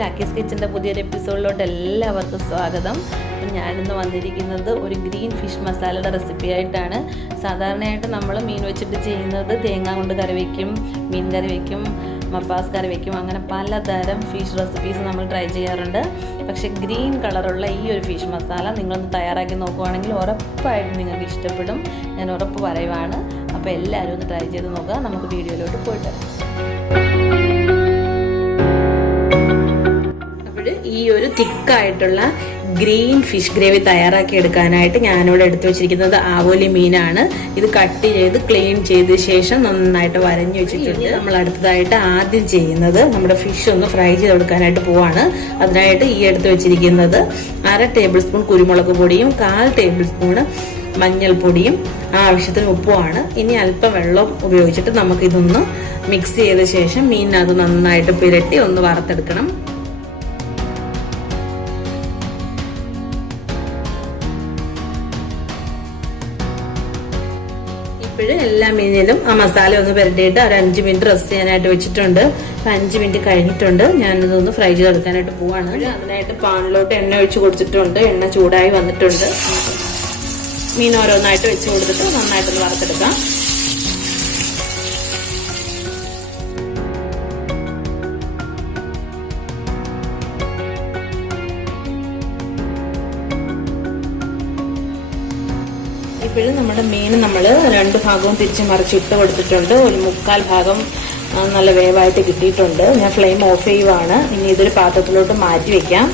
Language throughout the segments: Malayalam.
രാഖീസ് കിച്ചൻ്റെ പുതിയൊരു എപ്പിസോഡിലോട്ട് എല്ലാവർക്കും സ്വാഗതം. അപ്പം ഞാനിന്ന് വന്നിരിക്കുന്നത് ഒരു ഗ്രീൻ ഫിഷ് മസാലയുടെ റെസിപ്പി ആയിട്ടാണ്. സാധാരണയായിട്ട് നമ്മൾ മീൻ വെച്ചിട്ട് ചെയ്യുന്നത് തേങ്ങ കൊണ്ട് കറി വയ്ക്കും, മീൻ കറി വയ്ക്കും, മപ്പാസ് കറി വയ്ക്കും, അങ്ങനെ പലതരം ഫിഷ് റെസിപ്പീസ് നമ്മൾ ട്രൈ ചെയ്യാറുണ്ട്. പക്ഷേ ഗ്രീൻ കളറുള്ള ഈ ഒരു ഫിഷ് മസാല നിങ്ങളൊന്ന് തയ്യാറാക്കി നോക്കുവാണെങ്കിൽ ഉറപ്പായിട്ടും നിങ്ങൾക്ക് ഇഷ്ടപ്പെടും, ഞാൻ ഉറപ്പ് പറയുവാണ്. അപ്പോൾ എല്ലാവരും ഒന്ന് ട്രൈ ചെയ്ത് നോക്കുക. നമുക്ക് വീഡിയോയിലോട്ട് പോയിട്ട് ഈ ഒരു തിക്കായിട്ടുള്ള ഗ്രീൻ ഫിഷ് ഗ്രേവി തയ്യാറാക്കി എടുക്കാനായിട്ട് ഞാനിവിടെ എടുത്തു വെച്ചിരിക്കുന്നത് ആവോലി മീനാണ്. ഇത് കട്ട് ചെയ്ത് ക്ലീൻ ചെയ്ത ശേഷം നന്നായിട്ട് വരഞ്ഞു വെച്ചിട്ടുണ്ട്. നമ്മൾ അടുത്തതായിട്ട് ആദ്യം ചെയ്യുന്നത് നമ്മുടെ ഫിഷ് ഒന്ന് ഫ്രൈ ചെയ്തെടുക്കാനായിട്ട് പോവാണ്. അതിനായിട്ട് ഈ എടുത്തു വെച്ചിരിക്കുന്നത് 1/2 ടേബിൾ സ്പൂൺ കുരുമുളക് പൊടിയും 1/4 ടേബിൾ സ്പൂൺ മഞ്ഞൾപ്പൊടിയും ആവശ്യത്തിന് ഉപ്പുമാണ്. ഇനി അല്പം വെള്ളം ഉപയോഗിച്ചിട്ട് നമുക്കിതൊന്ന് മിക്സ് ചെയ്ത ശേഷം മീനിനകത്ത് നന്നായിട്ട് പുരട്ടി ഒന്ന് വറുത്തെടുക്കണം. എല്ലാ മീനിലും ആ മസാല ഒന്ന് പുരട്ടിയിട്ട് ഒരു 5 മിനിറ്റ് റെസ്റ്റ് ചെയ്യാനായിട്ട് വെച്ചിട്ടുണ്ട്. 5 മിനിറ്റ് കഴിഞ്ഞിട്ടുണ്ട്. ഞാനിതൊന്ന് ഫ്രൈ ചെയ്തെടുക്കാനായിട്ട് പോവാണ്. അതിനായിട്ട് പാനിലോട്ട് എണ്ണ ഒഴിച്ച് കൊടുത്തിട്ടുണ്ട്. എണ്ണ ചൂടായി വന്നിട്ടുണ്ട്. മീൻ ഓരോന്നായിട്ട് വെച്ച് കൊടുത്തിട്ട് നന്നായിട്ടൊന്ന് വറുത്തെടുക്കാം. ഇപ്പോഴും നമ്മുടെ മീൻ നമ്മൾ 2 ഭാഗവും തിരിച്ച് മറിച്ചിട്ട് കൊടുത്തിട്ടുണ്ട്. ഒരു 1/4 ഭാഗം നല്ല വേവായിട്ട് കിട്ടിയിട്ടുണ്ട്. ഞാൻ ഫ്ലെയിം ഓഫ് ചെയ്യുവാണ്. ഇനി ഇതൊരു പാത്രത്തിലോട്ട് മാറ്റി വെക്കാം.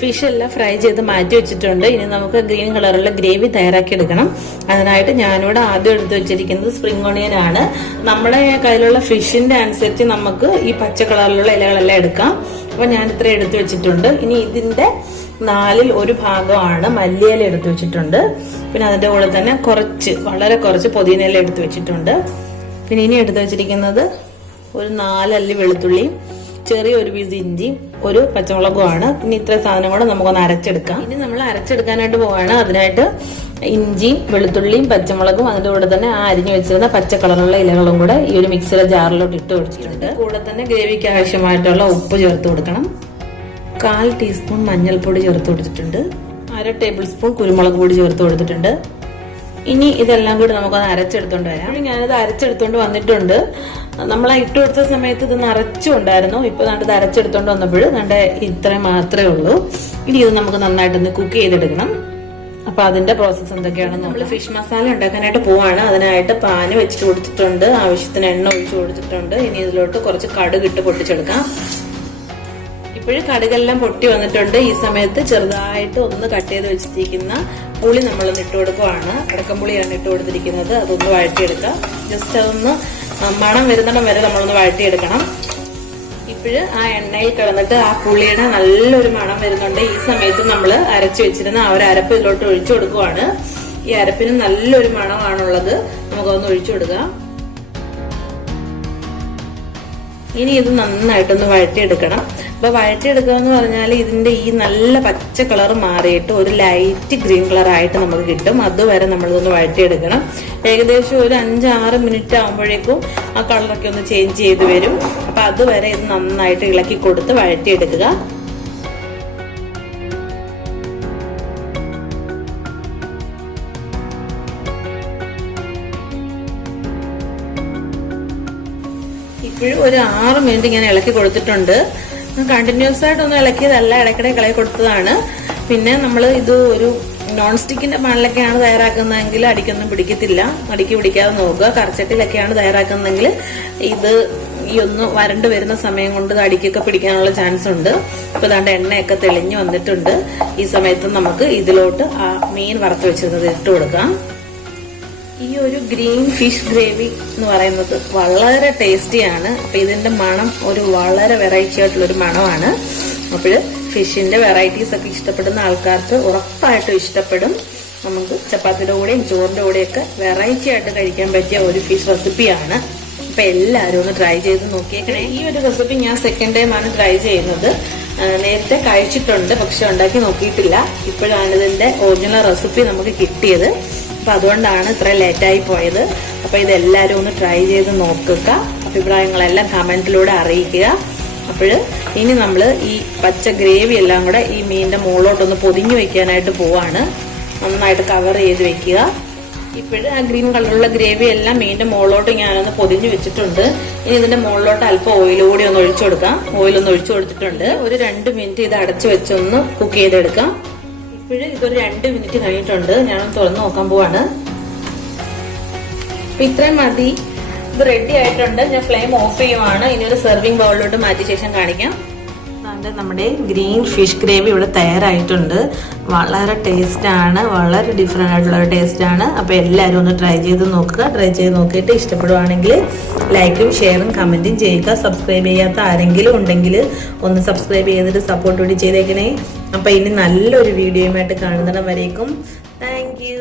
ഫിഷ് എല്ലാം ഫ്രൈ ചെയ്ത് മാറ്റി വെച്ചിട്ടുണ്ട്. ഇനി നമുക്ക് ഗ്രീൻ കളറുള്ള ഗ്രേവി തയ്യാറാക്കി എടുക്കണം. അതിനായിട്ട് ഞാനിവിടെ ആദ്യം എടുത്ത് വെച്ചിരിക്കുന്നത് സ്പ്രിംഗ് ഓണിയൻ ആണ്. നമ്മുടെ കയ്യിലുള്ള ഫിഷിന്റെ അനുസരിച്ച് നമുക്ക് ഈ പച്ച കളറിലുള്ള ഇലകളെല്ലാം എടുക്കാം. അപ്പൊ ഞാൻ ഇത്ര എടുത്തു വെച്ചിട്ടുണ്ട്. ഇനി ഇതിന്റെ 4ൽ 1 ഭാഗമാണ് മല്ലിയില എടുത്തു വെച്ചിട്ടുണ്ട്. പിന്നെ അതിന്റെ കൂടെ തന്നെ വളരെ കുറച്ച് പുതിനയില എടുത്തു വെച്ചിട്ടുണ്ട്. പിന്നെ ഇനി എടുത്തു വെച്ചിരിക്കുന്നത് ഒരു 4 അല്ലി വെളുത്തുള്ളിയും ചെറിയൊരു പീസ് ഇഞ്ചിയും ഒരു പച്ചമുളകുമാണ്. ഇനി ഇത്ര സാധനം കൂടെ നമുക്കൊന്ന് അരച്ചെടുക്കാം. ഇനി നമ്മൾ അരച്ചെടുക്കാനായിട്ട് പോവാണ്. അതിനായിട്ട് ഇഞ്ചിയും വെളുത്തുള്ളിയും പച്ചമുളകും അതിന്റെ കൂടെ തന്നെ ആ അരിഞ്ഞു വെച്ചിരുന്ന പച്ച കളറുള്ള ഇലകളും കൂടെ ഈ ഒരു മിക്സിയുടെ ജാറിലോട്ട് ഇട്ട് വെച്ചിട്ടുണ്ട്. കൂടെ തന്നെ ഗ്രേവിക്ക് ആവശ്യമായിട്ടുള്ള ഉപ്പ് ചേർത്ത് കൊടുക്കണം. 1/4 ടീസ്പൂൺ മഞ്ഞൾപ്പൊടി ചേർത്ത് കൊടുത്തിട്ടുണ്ട്. 1/2 ടേബിൾ സ്പൂൺ കുരുമുളക് പൊടി ചേർത്ത് കൊടുത്തിട്ടുണ്ട്. ഇനി ഇതെല്ലാം കൂടി നമുക്കൊന്ന് അരച്ചെടുത്തോണ്ട് വരാം. ഞാനിത് അരച്ചെടുത്തോണ്ട് വന്നിട്ടുണ്ട്. നമ്മൾ ഇട്ട് കൊടുത്ത സമയത്ത് ഇത് നിറച്ചുണ്ടായിരുന്നു. ഇപ്പൊ ഇത് അരച്ചെടുത്തോണ്ട് വന്നപ്പോൾ ഇത്രയും മാത്രമേ ഉള്ളൂ. ഇനി ഇത് നമുക്ക് നന്നായിട്ടൊന്ന് കുക്ക് ചെയ്തെടുക്കണം. അപ്പൊ അതിന്റെ പ്രോസസ്സ് എന്തൊക്കെയാണെന്ന് നമ്മൾ ഫിഷ് മസാല ഉണ്ടാക്കാനായിട്ട് പോവാണ്. അതിനായിട്ട് പാന് വെച്ചിട്ട് കൊടുത്തിട്ടുണ്ട്. ആവശ്യത്തിന് എണ്ണ ഒഴിച്ചു കൊടുത്തിട്ടുണ്ട്. ഇനി ഇതിലോട്ട് കുറച്ച് കടുക് ഇട്ട് പൊട്ടിച്ചെടുക്കാം. ഇപ്പോഴും കടുകെല്ലാം പൊട്ടി വന്നിട്ടുണ്ട്. ഈ സമയത്ത് ചെറുതായിട്ട് ഒന്ന് കട്ട് ചെയ്ത് വെച്ചിരിക്കുന്ന പുളി നമ്മളൊന്ന് ഇട്ട് കൊടുക്കുവാണ്. അടക്കംപുളിയാണ് ഇട്ട് കൊടുത്തിരിക്കുന്നത്. അതൊന്ന് വഴറ്റിയെടുക്കാം. ജസ്റ്റ് അതൊന്ന് മണം വരുന്നിടം വരെ നമ്മളൊന്ന് വഴറ്റിയെടുക്കണം. ഇപ്പോഴും ആ എണ്ണയിൽ കിടന്നിട്ട് ആ പുളിയുടെ നല്ലൊരു മണം വരുന്നുണ്ട്. ഈ സമയത്ത് നമ്മൾ അരച്ചു വെച്ചിരുന്ന ആ ഒരു അരപ്പ് ഇതിലോട്ട് ഒഴിച്ചു കൊടുക്കുവാണ്. ഈ അരപ്പിന് നല്ലൊരു മണമാണുള്ളത്. നമുക്കൊന്ന് ഒഴിച്ചു കൊടുക്കാം. ഇനി ഇത് നന്നായിട്ടൊന്ന് വഴറ്റിയെടുക്കണം. അപ്പൊ വഴറ്റിയെടുക്കുക എന്ന് പറഞ്ഞാൽ ഇതിന്റെ ഈ നല്ല പച്ച കളർ മാറിയിട്ട് ഒരു ലൈറ്റ് ഗ്രീൻ കളർ ആയിട്ട് നമുക്ക് കിട്ടും. അതുവരെ നമ്മളിതൊന്ന് വഴറ്റിയെടുക്കണം. ഏകദേശം ഒരു 5-6 മിനിറ്റ് ആകുമ്പോഴേക്കും ആ കളറൊക്കെ ഒന്ന് ചേഞ്ച് ചെയ്ത് വരും. അപ്പൊ അതുവരെ ഇത് നന്നായിട്ട് ഇളക്കി കൊടുത്ത് വഴറ്റിയെടുക്കുക. ഇപ്പോഴും ഒരു 6 മിനിറ്റ് ഇങ്ങനെ ഇളക്കി കൊടുത്തിട്ടുണ്ട്. കണ്ടിന്യൂസ് ആയിട്ടൊന്നും ഇളക്കിയതല്ല, ഇടയ്ക്കിടെ ഇളക്കി കൊടുത്തതാണ്. പിന്നെ നമ്മൾ ഇത് ഒരു നോൺ സ്റ്റിക്കിന്റെ പാനിലൊക്കെയാണ് തയ്യാറാക്കുന്നതെങ്കിൽ അടിക്കൊന്നും പിടിക്കത്തില്ല. അടിക്ക് പിടിക്കാതെ നോക്കുക. കറച്ചട്ടിലൊക്കെയാണ് തയ്യാറാക്കുന്നതെങ്കിൽ ഇത് ഈ ഒന്ന് വരണ്ട് വരുന്ന സമയം കൊണ്ട് അടിക്കൊക്കെ പിടിക്കാനുള്ള ചാൻസ് ഉണ്ട്. ഇപ്പൊ ദാണ്ട് എണ്ണയൊക്കെ തെളിഞ്ഞു വന്നിട്ടുണ്ട്. ഈ സമയത്ത് നമുക്ക് ഇതിലോട്ട് ആ മീൻ വറുത്ത് വെച്ചിരുന്നത് ഇട്ട് കൊടുക്കാം. ഈ ഒരു ഗ്രീൻ ഫിഷ് ഗ്രേവി എന്ന് പറയുന്നത് വളരെ ടേസ്റ്റിയാണ്. അപ്പൊ ഇതിന്റെ മണം ഒരു വളരെ വെറൈറ്റി ആയിട്ടുള്ളൊരു മണമാണ്. അപ്പോൾ ഫിഷിന്റെ വെറൈറ്റീസ് ഒക്കെ ഇഷ്ടപ്പെടുന്ന ആൾക്കാർക്ക് ഉറപ്പായിട്ടും ഇഷ്ടപ്പെടും. നമുക്ക് ചപ്പാത്തിയുടെ കൂടെയും ചോറിന്റെ കൂടെയൊക്കെ വെറൈറ്റി ആയിട്ട് കഴിക്കാൻ പറ്റിയ ഒരു ഫിഷ് റെസിപ്പിയാണ്. അപ്പൊ എല്ലാവരും ഒന്ന് ട്രൈ ചെയ്ത് നോക്കിയേക്കണേ. ഈ ഒരു റെസിപ്പി ഞാൻ സെക്കൻഡ് ടൈം ആണ് ട്രൈ ചെയ്യുന്നത്. നേരത്തെ കഴിച്ചിട്ടുണ്ട്, പക്ഷെ ഉണ്ടാക്കി നോക്കിയിട്ടില്ല. ഇപ്പോഴാണ് ഇതിന്റെ ഒറിജിനൽ റെസിപ്പി നമുക്ക് കിട്ടിയത്. അപ്പോൾ അതുകൊണ്ടാണ് ഇത്ര ലേറ്റായി പോയത്. അപ്പോൾ ഇതെല്ലാവരും ഒന്ന് ട്രൈ ചെയ്ത് നോക്കുക, അഭിപ്രായങ്ങളെല്ലാം കമൻറ്റിലൂടെ അറിയിക്കുക. അപ്പോൾ ഇനി നമ്മൾ ഈ പച്ച ഗ്രേവി എല്ലാം കൂടെ ഈ മീനിൻ്റെ മുകളിലോട്ടൊന്ന് പൊതിഞ്ഞു വെക്കാനായിട്ട് പോവാണ്. നന്നായിട്ട് കവർ ചെയ്ത് വെക്കുക. ഇപ്പോഴും ആ ഗ്രീൻ കളറുള്ള ഗ്രേവി എല്ലാം മീനിൻ്റെ മുകളിലോട്ട് ഞാനൊന്ന് പൊതിഞ്ഞു വെച്ചിട്ടുണ്ട്. ഇനി ഇതിൻ്റെ മുകളിലോട്ട് അല്പം ഓയിൽ കൂടി ഒന്ന് ഒഴിച്ചു കൊടുക്കാം. ഓയിലൊന്ന് ഒഴിച്ചു കൊടുത്തിട്ടുണ്ട്. ഒരു 2 മിനിറ്റ് ഇത് അടച്ചു വെച്ചൊന്ന് കുക്ക് ചെയ്തെടുക്കാം. ഇപ്പോഴും ഇതൊരു 2 മിനിറ്റ് കഴിഞ്ഞിട്ടുണ്ട്. ഞാനൊന്ന് തുറന്ന് നോക്കാൻ പോവാണ്. അപ്പൊ ഇത്രയും മതി. ഇത് റെഡി ആയിട്ടുണ്ട്. ഞാൻ ഫ്ലെയിം ഓഫ് ചെയ്യുവാണ്. ഇനി ഒരു സെർവിങ് ബൗളിലോട്ട് മാറ്റിയ ശേഷം കാണിക്കാം. നമ്മുടെ ഗ്രീൻ ഫിഷ് ഗ്രേവി ഇവിടെ തയ്യാറായിട്ടുണ്ട്. വളരെ ടേസ്റ്റാണ്, വളരെ ഡിഫറെൻ്റ് ആയിട്ടുള്ള ഒരു ടേസ്റ്റാണ്. അപ്പോൾ എല്ലാവരും ഒന്ന് ട്രൈ ചെയ്ത് നോക്കുക. ട്രൈ ചെയ്ത് നോക്കിയിട്ട് ഇഷ്ടപ്പെടുവാണെങ്കിൽ ലൈക്കും ഷെയറും കമൻറ്റും ചെയ്യുക. സബ്സ്ക്രൈബ് ചെയ്യാത്ത ആരെങ്കിലും ഉണ്ടെങ്കിൽ ഒന്ന് സബ്സ്ക്രൈബ് ചെയ്തിട്ട് സപ്പോർട്ട് കൂടി ചെയ്തേക്കണേ. അപ്പോൾ ഇനി നല്ലൊരു വീഡിയോയുമായിട്ട് കാണുന്നിടം വരേക്കും താങ്ക് യു.